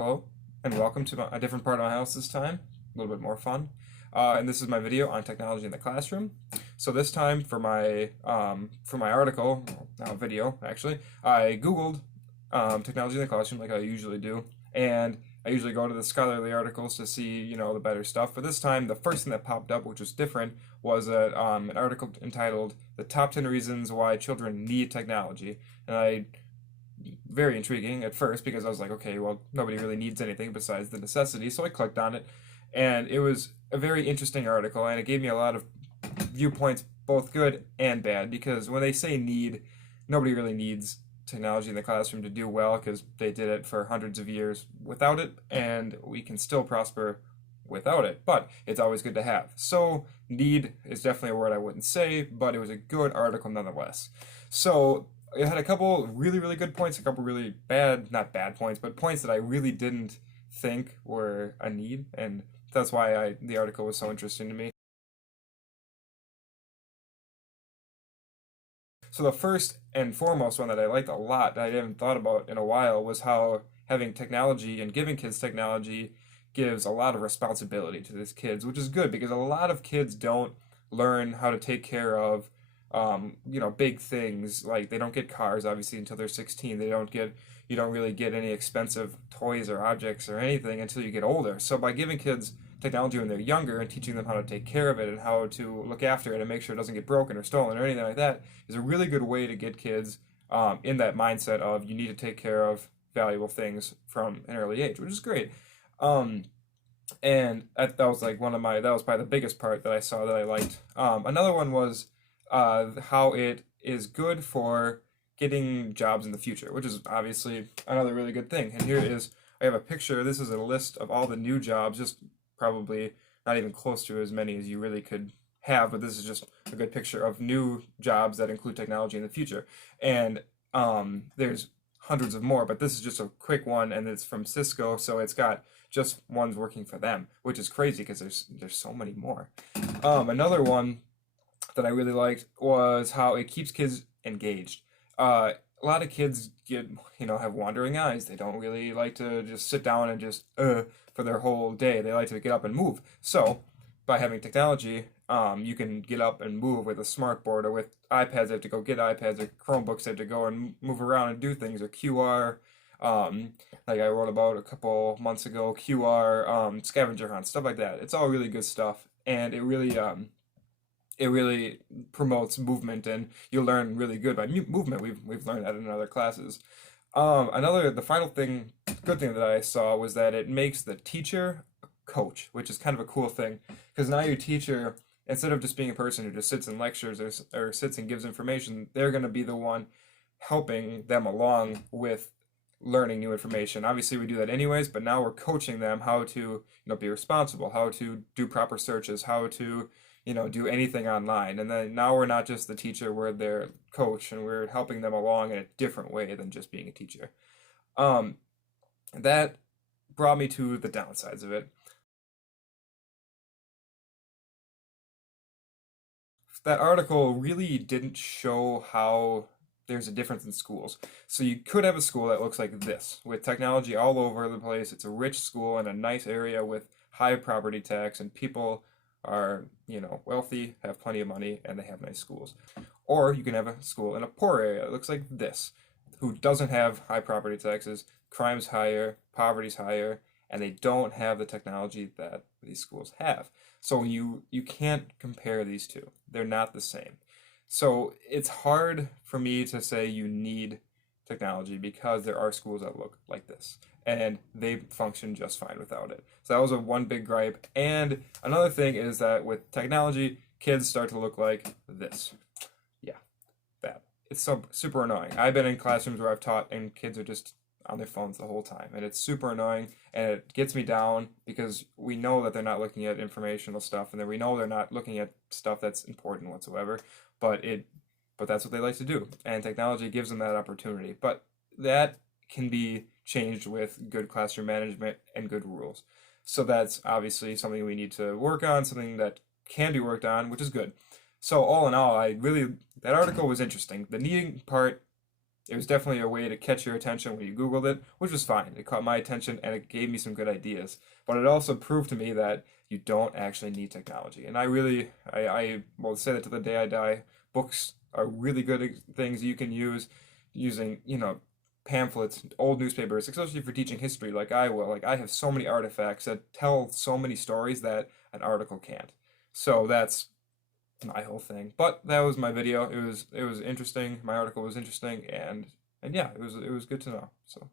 Hello, and welcome to a different part of my house this time, a little bit more fun. And this is my video on technology in the classroom. So this time for my article, now video actually, I Googled technology in the classroom like I usually do, and I usually go to the scholarly articles to see the better stuff. But this time, the first thing that popped up, which was different, was an article entitled "The Top 10 Reasons Why Children Need Technology," and I very intriguing at first because I was like, okay, well, nobody really needs anything besides the necessity. So I clicked on it, and it was a very interesting article, and it gave me a lot of viewpoints, both good and bad, because when they say need, nobody really needs technology in the classroom to do well because they did it for hundreds of years without it, and we can still prosper without it, but it's always good to have. So, need is definitely a word I wouldn't say, but it was a good article nonetheless. So, it had a couple really, really good points, a couple really bad, not bad points, but points that I really didn't think were a need, and that's why the article was so interesting to me. So the first and foremost one that I liked a lot that I haven't thought about in a while was how having technology and giving kids technology gives a lot of responsibility to these kids, which is good because a lot of kids don't learn how to take care of big things. Like they don't get cars obviously until they're 16. You don't really get any expensive toys or objects or anything until you get older. So by giving kids technology when they're younger and teaching them how to take care of it and how to look after it and make sure it doesn't get broken or stolen or anything like that is a really good way to get kids in that mindset of you need to take care of valuable things from an early age, which is great. Um, and that was like that was probably the biggest part that I saw that I liked. Another one was how it is good for getting jobs in the future, which is obviously another really good thing. And here is I have a picture. This is a list of all the new jobs, just probably not even close to as many as you really could have, but this is just a good picture of new jobs that include technology in the future. And there's hundreds of more, but this is just a quick one, and it's from Cisco, so it's got just ones working for them, which is crazy because there's so many more. Another one that I really liked was how it keeps kids engaged. A lot of kids have wandering eyes. They don't really like to just sit down and just for their whole day. They like to get up and move. So by having technology, you can get up and move with a smart board or with iPads. They have to go get iPads or Chromebooks. They have to go and move around and do things or QR. Like I wrote about a couple months ago, QR, scavenger hunt, stuff like that. It's all really good stuff, and it really promotes movement, and you learn really good by movement. We've learned that in other classes. The final thing, good thing that I saw was that it makes the teacher a coach, which is kind of a cool thing because now your teacher, instead of just being a person who just sits and lectures or sits and gives information, they're going to be the one helping them along with learning new information. Obviously, we do that anyways, but now we're coaching them how to, be responsible, how to do proper searches, how to, do anything online. And then now we're not just the teacher, we're their coach, and we're helping them along in a different way than just being a teacher. Um, that brought me to the downsides of it. That article really didn't show how there's a difference in schools. So you could have a school that looks like this, with technology all over the place. It's a rich school in a nice area with high property tax, and people are, wealthy, have plenty of money, and they have nice schools. Or you can have a school in a poor area that looks like this, who doesn't have high property taxes, crime's higher, poverty's higher, and they don't have the technology that these schools have. So you can't compare these two. They're not the same. So it's hard for me to say you need technology because there are schools that look like this and they function just fine without it. So that was a one big gripe. And another thing is that with technology, kids start to look like this. Yeah, that. It's so super annoying. I've been in classrooms where I've taught and kids are just on their phones the whole time, and it's super annoying, and it gets me down because we know that they're not looking at informational stuff, and then we know they're not looking at stuff that's important whatsoever, but that's what they like to do, and technology gives them that opportunity. But that can be changed with good classroom management and good rules. So that's obviously something we need to work on, something that can be worked on, which is good. So all in all, that article was interesting. The needing part it was definitely a way to catch your attention when you Googled it, which was fine. It caught my attention and it gave me some good ideas. But it also proved to me that you don't actually need technology. And I will say that to the day I die. Books are really good things you can use using, pamphlets, old newspapers, especially for teaching history like I will. Like I have so many artifacts that tell so many stories that an article can't. So that's my whole thing. But that was my video. It was interesting. My article was interesting and yeah, it was good to know. So